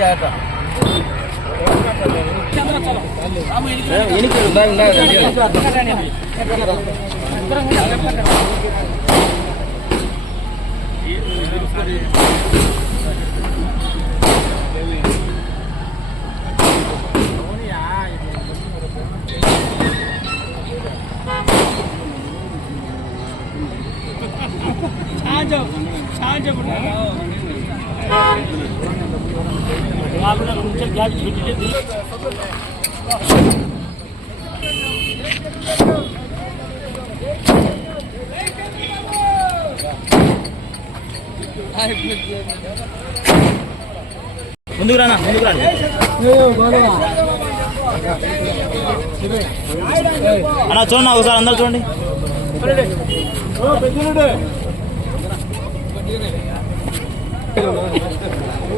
जाएगा എനിക്ക് 잘 잡으라고. ముందుకు రానా? ముందుకు రాండి అన్న చూడండి ఒకసారి అందరు చూడండి. పెద్ద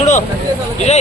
చూడు? ఇదే.